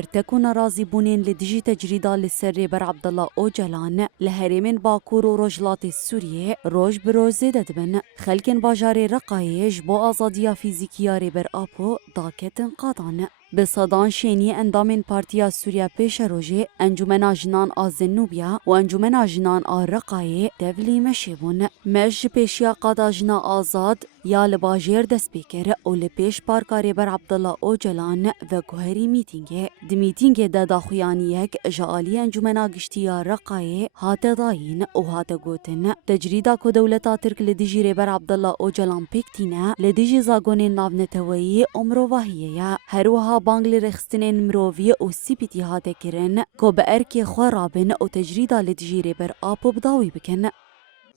برتكون رازي بونين لدجي تجريدا للسر ريبر عبدالله أوجلان لهرمين باكور و رجلات السورية روج بروج زيدت بن خلكن باجاري رقايج بو آزاديا فيزيكيا ريبر آبو داكتن قاطان بصدان شيني اندامين بارتيا سوريا بيش روجي انجمنا جنان آزنوبيا و انجمنا جنان رقاية تفلي مشيبون مج بيشيا قادا جنا آزاد يا لباجير دست بيكر و لبيش باركا ريبر عبدالله أوجلان و گوهري ميتينگه دي ميتينگه دا داخويانيك جالي انجمنا گشتيا رقاية هات داين و هات گوتن تجريدا كو دولتا ترك لديجي ريبر عبدالله أوجلان بيكتينا لديجي زاگونين ناونتوي امروواهية هروها بانگل رخستنين مروفي و سيبتي هاته كرن كو بأركي خرابن و تجريدا لديجي ريبر آبو بداوي بكن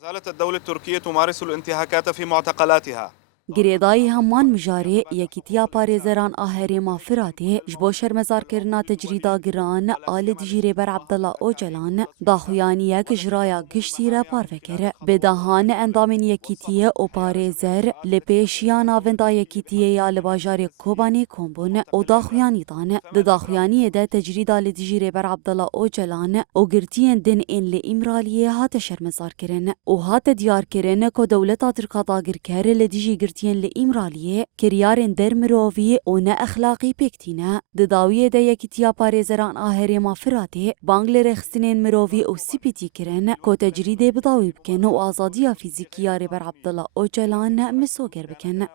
زالت الدولة التركية تمارس الانتهاكات في معتقلاتها. گریدایی همان مجاری یکیتیا پارێزەران ئاهەرێما فراتێ ji bo şermezarkirina tecrîda giran a li dijî rêber Abdullah Öcalan daxuyaniyek ji raya giştî re parvekir. Bêdahanê endamên yekîtiyê û parêzer li pêşiya navenda yekîtiyê ya li bajarê Kobanê kombûn û daxuyanî dan. Di daxuyaniyê de tecrîda li dijî rêber Abdullah Öcalan û girtiyên din ên li İmraliyê hate şermezarkirin û hate diyarkirin ku dewleta Tirka dagirker li dijî تين لإمرالية كريارين در مروفي و نه أخلاقي بيكتينا دداوية دا يكتيا باريزران آهري ما فراتي بانگل رخصتنين مروفي و سيبتي كرن كو تجريدي بداوي بكن و آزادية فيزيكيا ريبر عبدالله أوجلان مسوغر بكن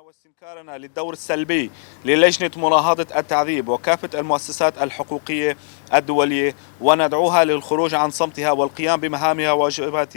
للدور السلبي للجنة مناهضة التعذيب وكافة المؤسسات الحقوقية الدولية وندعوها للخروج عن صمتها والقيام بمهامها وواجباتها.